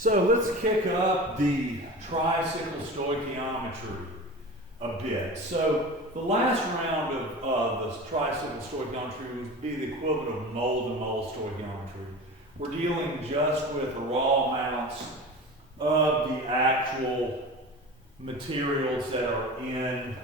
So let's kick up the tricycle stoichiometry a bit. So the last round of the tricycle stoichiometry would be the equivalent of mole-to-mole stoichiometry. We're dealing just with the raw amounts of the actual materials that are in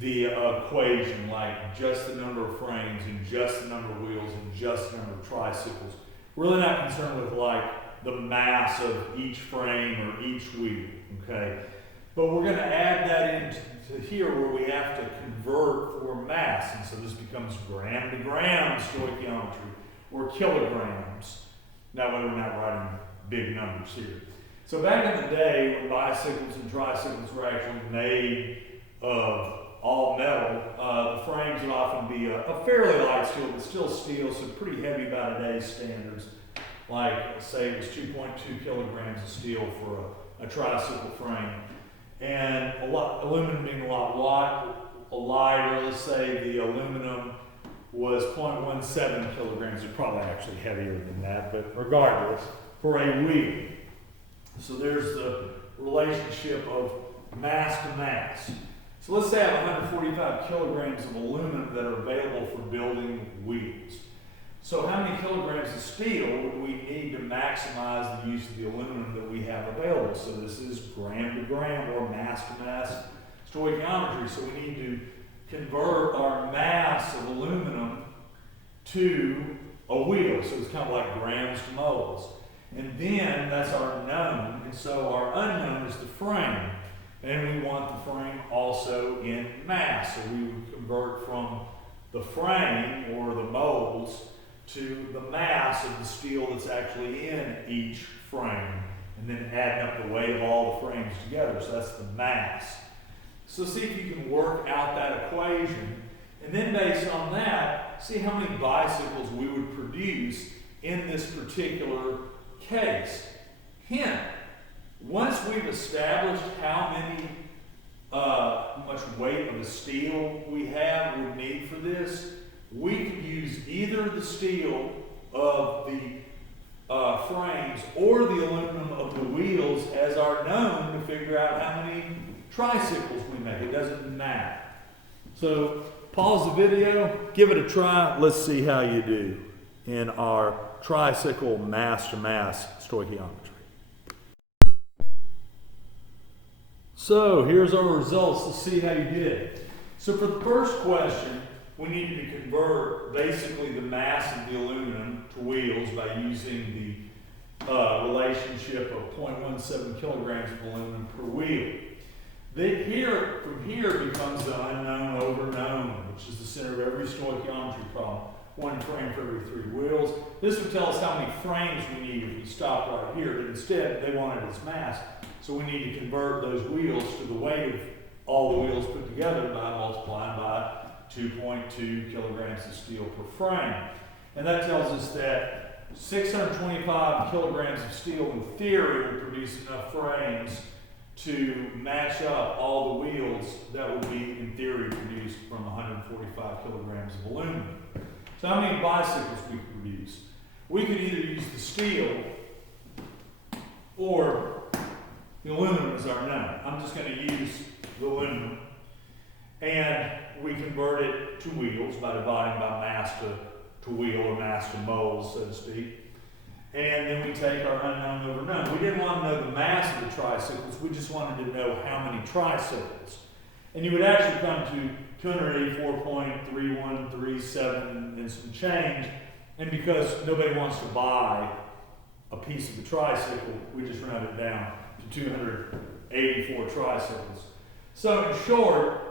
the equation, like just the number of frames and just the number of wheels and just the number of tricycles. We're really not concerned with like the mass of each frame or each wheel, okay? But we're going to add that into here where we have to convert for mass, and so this becomes gram to gram stoichiometry or kilograms. That way we're not writing big numbers here. So back in the day when bicycles and tricycles were actually made of all metal, the frames would often be a fairly light steel, but still steel, so pretty heavy by today's standards. Like, say it was 2.2 kilograms of steel for a tricycle frame. And aluminum being a lot lighter, let's say the aluminum was 0.17 kilograms. It's probably actually heavier than that, but regardless, for a wheel. So there's the relationship of mass to mass. So let's say I have 145 kilograms of aluminum that are available for building wheels. So how many kilograms of steel would we need to maximize the use of the aluminum that we have available? So this is gram to gram or mass to mass stoichiometry. So we need to convert our mass of aluminum to a wheel. So it's kind of like grams to moles. And then that's our known. And so our unknown is the frame. And we want the frame also in mass. So we would convert from the frame or the moles to the mass of the steel that's actually in each frame, and then adding up the weight of all the frames together. So that's the mass. So see if you can work out that equation, and then based on that, see how many bicycles we would produce in this particular case. Hint, once we've established how much weight of the steel we would need for this, we could use either the steel of the frames or the aluminum of the wheels as our known to figure out how many tricycles we make. It doesn't matter. So pause the video, give it a try. Let's see how you do in our tricycle mass-to-mass stoichiometry. So here's our results. Let's see how you did. So for the first question, we needed to convert basically the mass of the aluminum to wheels by using the relationship of 0.17 kilograms of aluminum per wheel. From here becomes the unknown over known, which is the center of every stoichiometry problem. One frame for every 3 wheels. This would tell us how many frames we need if we stopped right here, but instead they wanted its mass. So we need to convert those wheels to the weight of all the wheels put together by multiplying by 2.2 kilograms of steel per frame. And that tells us that 625 kilograms of steel in theory would produce enough frames to match up all the wheels that would be in theory produced from 145 kilograms of aluminum. So how many bicycles we could produce? We could either use the steel or the aluminum as our known. I'm just going to use the aluminum. And we convert it to wheels by dividing by mass to wheel or mass to moles, so to speak. And then we take our unknown over known. We didn't want to know the mass of the tricycles. We just wanted to know how many tricycles. And you would actually come to 284.3137 and some change. And because nobody wants to buy a piece of the tricycle, we just round it down to 284 tricycles. So in short,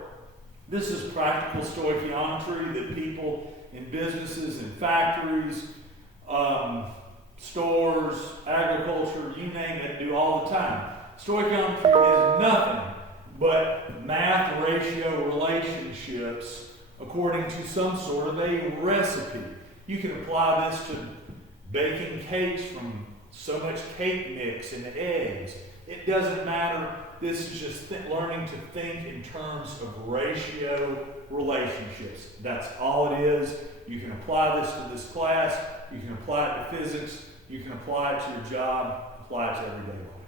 this is practical stoichiometry that people in businesses and factories, stores, agriculture, you name it, do all the time. Stoichiometry is nothing but math ratio relationships according to some sort of a recipe. You can apply this to baking cakes from so much cake mix and eggs. It doesn't matter. This is just learning to think in terms of ratio relationships. That's all it is. You can apply this to this class. You can apply it to physics. You can apply it to your job. apply it to everyday life.